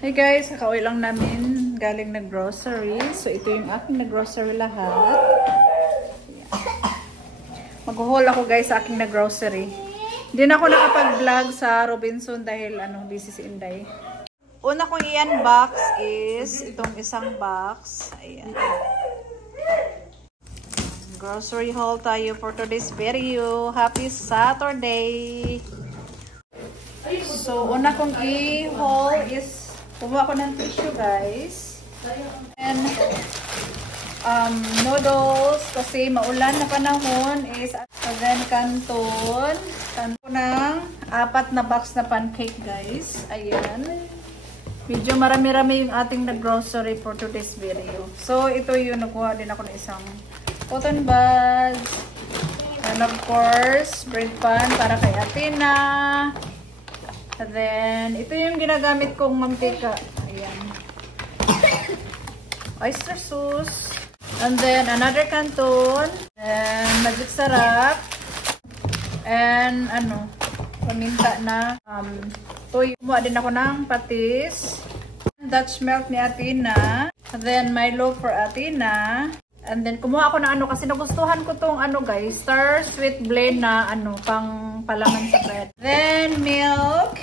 Hey guys, kakauwi lang namin galing na grocery. So ito yung aking na grocery lahat. Mag-haul ako guys sa aking na grocery. Hindi na ako nakapag-vlog sa Robinson dahil busy si Inday. Una kong i-unbox is itong isang box. Ayan. Grocery haul tayo for today's video. Happy Saturday! So una kong i-haul is kumuha ko ng tissue guys. And noodles kasi maulan na panahon is and then kanton ng 4 na box na pancake guys. Ayan. Medyo marami-rami yung ating na grocery for today's video. So ito yung nakuha din ako ng isang cotton buds. And of course, bread pan para kay Athena. And then, ito yung ginagamit kong mantika. Ayan. Oyster sauce. And then, another canton. And magic sarap. And, paminta na. Ito, kumuha din ako ng patis. Dutch milk ni Athena. And then, Milo for Athena. And then, kumuha ako ng kasi nagustuhan ko tong guys, Star Sweet Blend na pang palaman sa bread. Then, milk.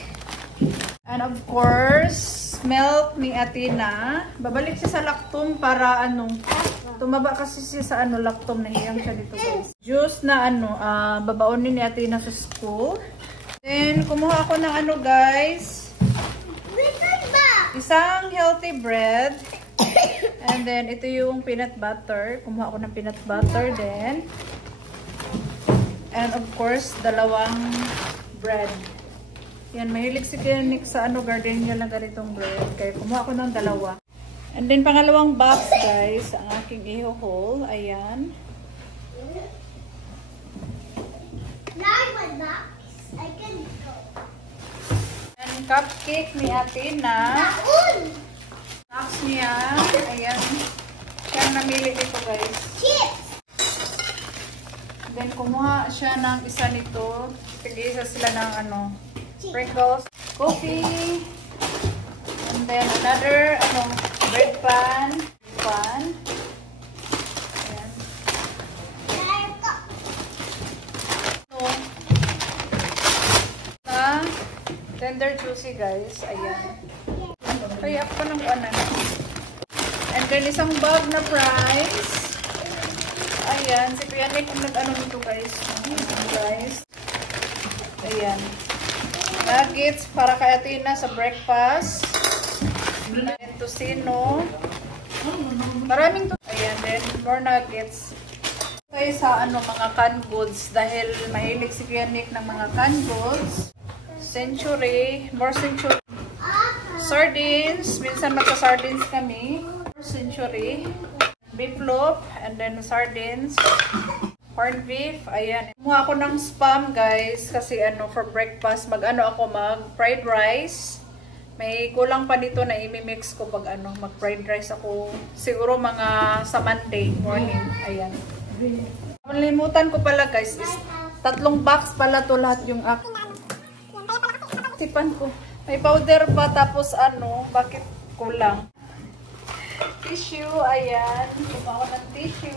And of course, milk ni Athena. Babalik siya sa lactum para tumaba kasi siya sa lactum. Nahiyang siya dito guys. Juice na babaonin ni Athena sa school. Then, kumuha ako ng guys, isang healthy bread. And then, ito yung peanut butter. Kumuha ako ng peanut butter din. And of course, dalawang bread. Yan, mahilig si Kianik sa gardenia lang ganitong bread. Kaya kumuha ako ng dalawa. And then, pangalawang box guys, ang aking i-haul. Ayan. And cupcake ni Athena. Snacks niya. Ayan. Siya ang namili dito guys. Then kumuha siya ng isa nito. Tig-isa sila ng sprinkles. Coffee. And then another bread pan. Ayan. Na tender juicy guys. Ayan. Kaya ako ng And then isang bag na fries. Ayan, si Pianik nito guys. Ayan. Nuggets para kay Athena sa breakfast. Tocino. Maraming to. Ayan, then more nuggets. Kaya sa mga canned goods dahil mahilig si Pianik ng mga canned goods. Century, more Century. Sardines, minsan magka-sardines kami. Century, beef loaf, and then sardines, corned beef. Ayan. Kumuha ako ng spam guys kasi for breakfast mag-fried rice. May kulang pa dito na i-mix ko pag mag-fried rice ako. Siguro mga sa Monday morning. Ayan. Malimutan ko pala guys is 3 box pala to lahat yung sipan ko. May powder pa tapos bakit kulang? Tissue, ayan. Kumuha ko ng tissue.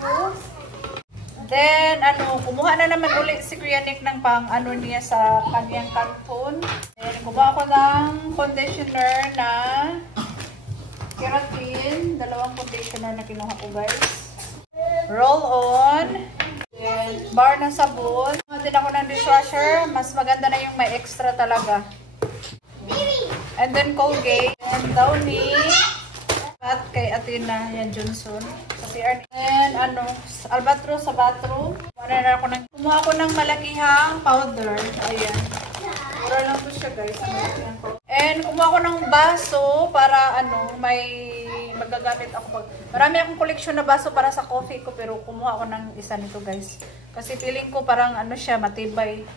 Then, kumuha na naman ulit si Kianik ng niya sa kanyang canton. Then, kumuha ko ng conditioner na keratin. 2 conditioner na kinuha ko guys. Roll on. Then, bar na sabon. Kumuha din ako ng dishwasher. Mas maganda na yung may extra talaga. And then Colgate and Downy at kay Athena yan Johnson kasi and Albatros sa bathroom. Kumuha ako ng malakihang powder. Ayan. Mura lang to siya guys. And kumuha ako ng baso para may magagamit ako marami akong koleksyon na baso para sa coffee ko pero kumuha ako ng isa nito guys. Kasi feeling ko parang siya matibay.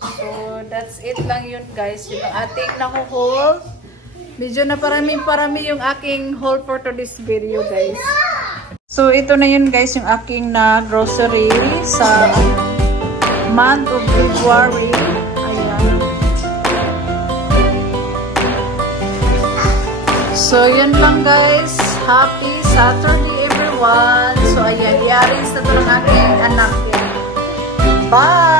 So, that's it lang yun guys. Yung ating nakuhaul. Medyo na parami yung aking haul for today's video guys. So, ito na yun guys yung aking na grocery sa month of February. Ayan. So, yun lang guys. Happy Saturday everyone. So, ayan, i-arrange na ito ng aking anak. Bye!